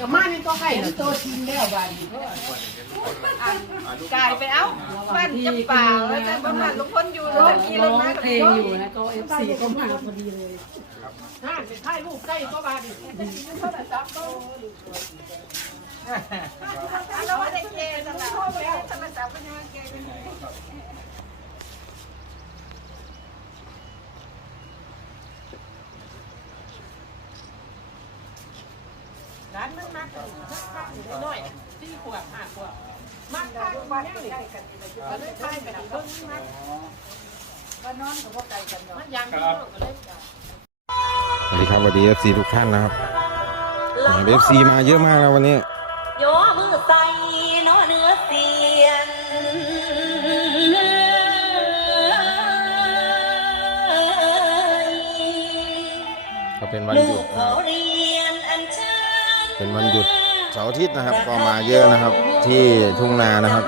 กับมานี่ก็ไก่ตัวทิ้งแล้วบาดนี้กายไปเอ้าบ้านจะป่าแล้วจะบ้านลุงพลอยู่แล้วจะขี่รถร้องมาเพลงอยู่นะก็เอฟซีก็มาพอดีเลยน่าจะถ่ายรูปใกล้ก็บาดนี้แล้วว่าได้เกย์ตลอดพ่อไปธรรมศาสตร์เป็นยังไงเกย์เป็นยังไง ร้านมันมาก น้อยสี่ขวบห้าขวบมากทางบ้านนี่ก็เลยถ่ายไปเบิ่งมากว่านอนกับพ่อไก่กันเนาะมันยังก็เลยสวัสดีครับสวัสดีเอฟซีทุกท่านนะครับเอฟซีมาเยอะมากนะวันนี้โยมือใส่เนาะเนื้อเสียนก็เป็นวันลูหยุกดขนะอครับเรียนอันเชิญเป็นวันหยุด เสาร์อาทิตย์นะครับ ก็มาเยอะนะครับ ที่ทุ่งนานะครับ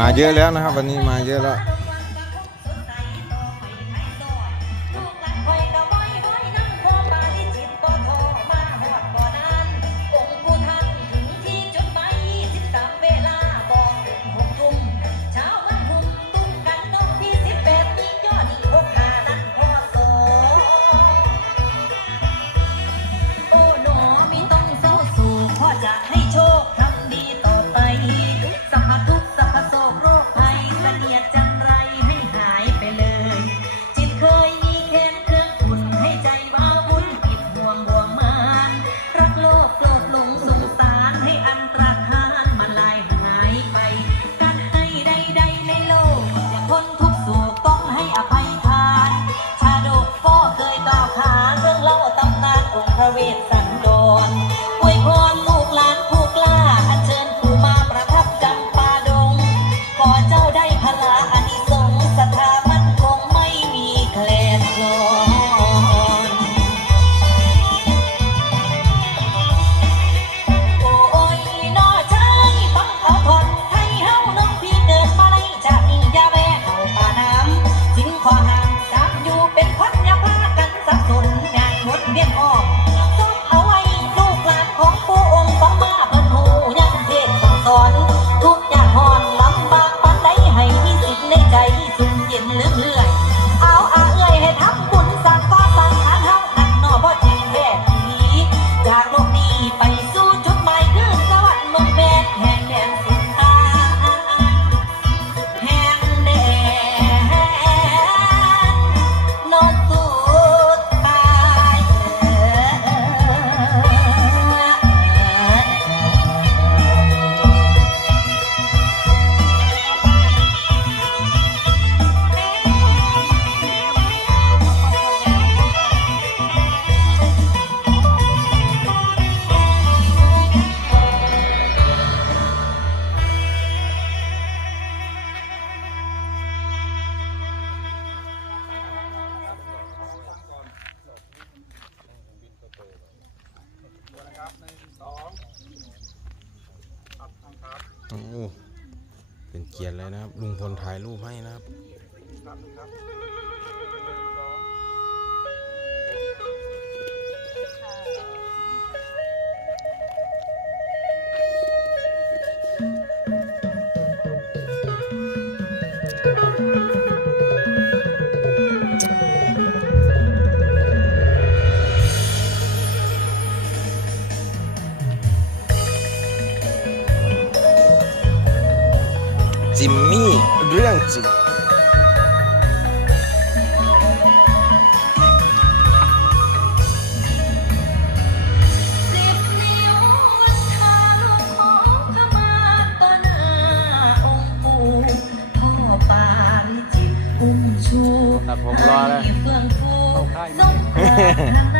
มาเยอะแล้วนะครับ วันนี้มาเยอะแล้ว ได้พลาอัน โอ้เป็นเกียรติเลยนะครับ ลุงพลถ่ายรูปให้นะครับ จิมมี่เรื่องจริงสิบนิ้ววันทาลูกขอขมาต่อหน้าองค์ปู่พ่อปาลิจิตอุ้มชูครับผมรอเลยให้เฟื่องฟูสมปรารถนา